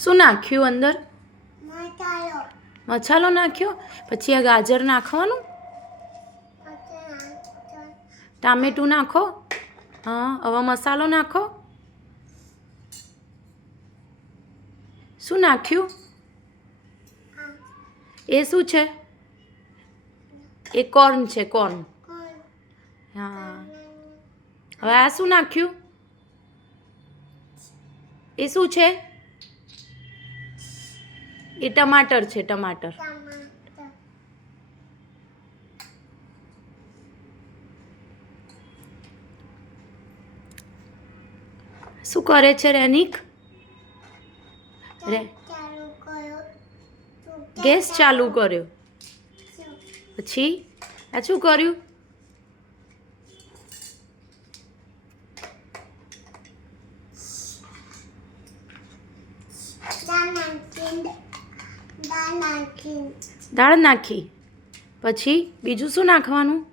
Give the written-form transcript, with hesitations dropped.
શું નાખ્યું અંદર? મસાલો. મસાલો નાખ્યો. પછી આ ગાજર નાખવાનું. ટામેટું નાખો. હા, હવે મસાલો નાખો. શું નાખ્યું? એ શું છે? એ કોર્ન છે, કોર્ન. હા, હવે આ શું નાખ્યું? એ શું છે? એ ટમાટર છે, ટમાટર. શું કરે છે રેનિક? ગેસ ચાલુ કર્યો. પછી આ શું કર્યું? દાળ નાખી. પછી બીજું શું નાખવાનું?